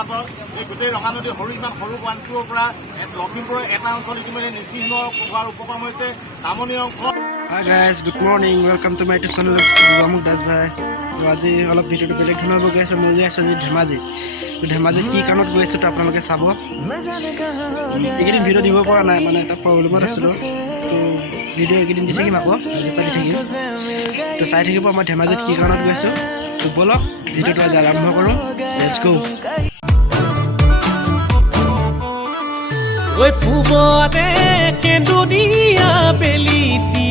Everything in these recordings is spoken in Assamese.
এই গোটেই ৰঙা নদী সৰু ইমান সৰু বান্ধটোৰ পৰা লখিমপুৰৰ এটা অঞ্চল ইতিমধ্যে নিচিহ্ন হোৱাৰ উপক্ৰম হৈছে নামনি অংশ। Hi guys, good morning. Welcome to my YouTube channel. Gurwamukh Das bhai. তো আজি অলপ ভিডিঅ'টো বেলেগ ধৰণৰ হৈ গৈ আছে। মই গৈ আছোঁ আজি ধেমাজিত। ধেমাজিত কি কাৰণত গৈ আছোঁ তো আপোনালোকে চাব। এইকেইদিন ভিডিঅ' দিব পৰা নাই, মানে এটা প্ৰব্লেমত আছিলোঁ। তো ভিডিঅ' এইকেইদিন দি থাকিম আকৌ, আজিৰ পৰা দি থাকিম। তো চাই থাকিব মই ধেমাজিত কি কাৰণত গৈছোঁ। তো ব'লক ভিডিঅ'টো আজি আৰম্ভ কৰোঁ। লেটছ গো। ঐ পূবতে কেন্দুনীয়া বেলিটি।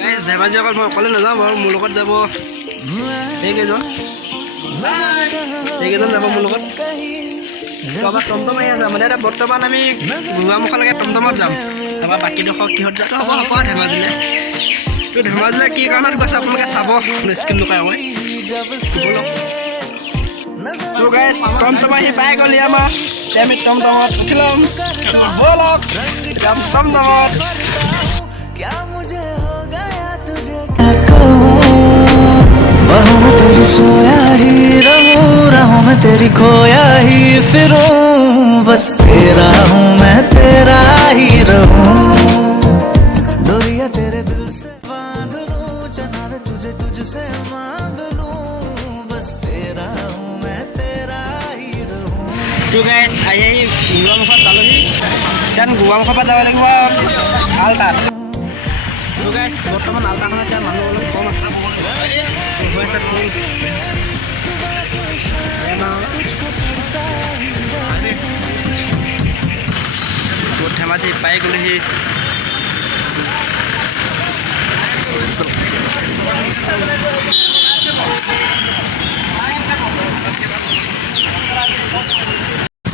গাইজ ধেমাজি অকল মই অকলে নাযাওঁ বাৰু, মোৰ লগত যাব এইকেইজন যাব মোৰ লগত। আমাৰ টমটম আহি আছে, মানে এতিয়া বৰ্তমান আমি গোৱামুখলৈকে টমটমত যাম। তাৰপৰা বাকীডোখৰ কিহত যোৱাটো হ'ব ধেমাজিলৈ। তো ধেমাজিলৈ কি কাৰণত গৈছে আপোনালোকে চাব, স্ক্ৰীন লুকাই মই। তো গাইজ টমটম আহি পাই গ'লি আমাৰ, আমি টমটমত উঠি ল'ম। ব'লক যাম টমটমত। बहू मैं तेरी सोया ही रहूं मैं तेरी खोया ही फिरूं बस तेरा हूँ मैं तेरा ही रहूं डोरिया तेरे दिल से बांध लूं चनावे तुझे तुझसे मांग लूं बस तेरा हूँ मैं तेरा ही रहूं। তো গাইজ আহি গোৱামুখত পালোহি। কাৰণ গোৱামুখৰ পৰা যাব লাগিব আল্টাত। তো গাইজ বৰ্তমান আল্টাখনত এতিয়া মানুহ অলপ কম আছে। ধেমাজি পাই গ'লেহি।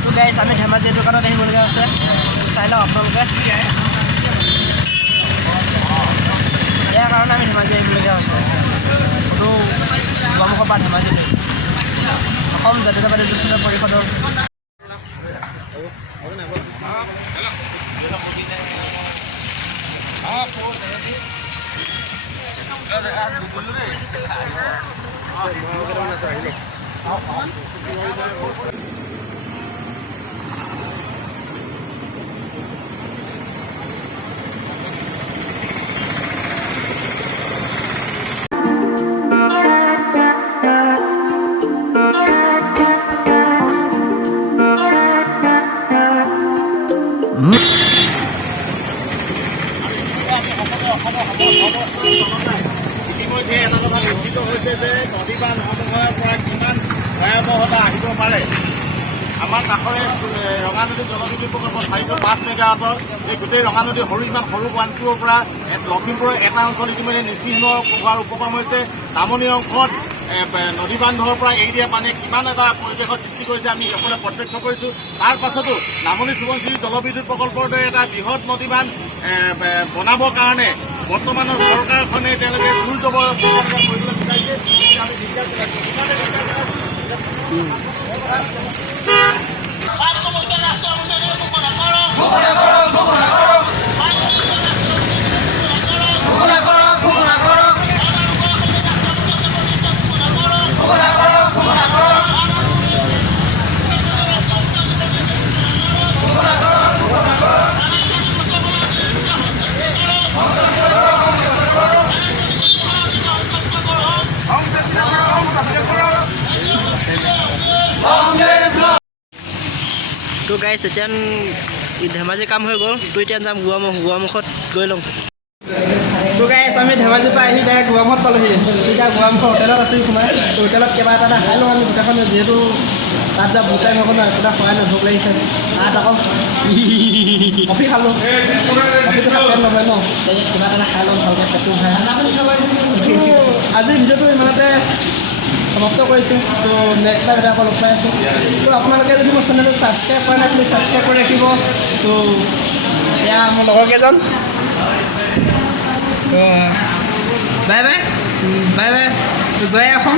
তো গাইজ আমি ধেমাজি দোকানত আহিবলগীয়া আছে, চাই লওক আপোনালোকে। ইয়াৰ কাৰণে আমি ধেমাজি আহিবলগীয়া হৈছে। ফটো গোৱামুখৰ পৰা ধেমাজিলৈ অসম জাতীয়তাবাদী যুৱচাম পৰিষদৰ ইতিমধ্যে এটা কথা নিশ্চিত হৈছে যে নদী বা নহমুখৰ পৰা কিমান ভয়াৱহতা আহিব পাৰে। আমাৰ কাষৰে ৰঙা নদী জলবিদ্যুৎ প্ৰকল্প 405 মেগাৱাটৰ এই গোটেই ৰঙা নদী সৰু ইমান সৰু বান্ধটোৰ পৰা লখিমপুৰৰ এটা অঞ্চল ইতিমধ্যে নিচিহ্ন হোৱাৰ উপক্ৰম হৈছে। নামনি অংশত নদী বান্ধৰ পৰা এৰি দিয়া পানীয়ে কিমান এটা পৰিৱেশৰ সৃষ্টি কৰিছে আমি সকলোৱে প্ৰত্যক্ষ কৰিছোঁ। তাৰ পাছতো নামনি সোৱণশিৰি জলবিদ্যুৎ প্ৰকল্পৰ দৰে এটা বৃহৎ নদী বান্ধ বনাবৰ কাৰণে বৰ্তমানৰ চৰকাৰখনে তেওঁলোকে জোৰ জবৰদস্তি কৰিবলৈ বিচাৰিছে। আমি তো গাইজ এতিয়া ধেমাজি কাম হৈ গ'ল। তো এতিয়া যাম গোৱামুখত গৈ ল'ম। তো গাইজ আমি ধেমাজিৰ পৰা আহি ডাইৰেক্ট গোৱামুখত পালোহি। এতিয়া গোৱামুখৰ হোটেলত আছোঁ সোমাই। তো হোটেলত কিবা এটা খাই লওঁ আমি গোটেইখনে, যিহেতু তাত যা বুক টাইম হ'ব নহয়, একোটা খোৱাই নহয়, ভোক লাগিছে। তাত আকৌ কফি খালোঁ, কফিটো খাই পেট নহয় ন, কিবা এটা খাই লওঁ ভালকৈ, পেটটো খাই। আজিৰ ভিডিঅ'টো ইমানতে সমাপ্ত কৰিছোঁ। তো নেক্সট টাইম এটা আকৌ লগ পাই আছোঁ। তো আপোনালোকে যদি মোৰ চেনেলটো ছাবস্ক্ৰাইব কৰা নাই প্লিজ ছাবস্ক্ৰাইব কৰি ৰাখিব। তো এয়া মোৰ লগৰ কেইজন। তো বাই বাই বাই বাই। তো জয় অসম।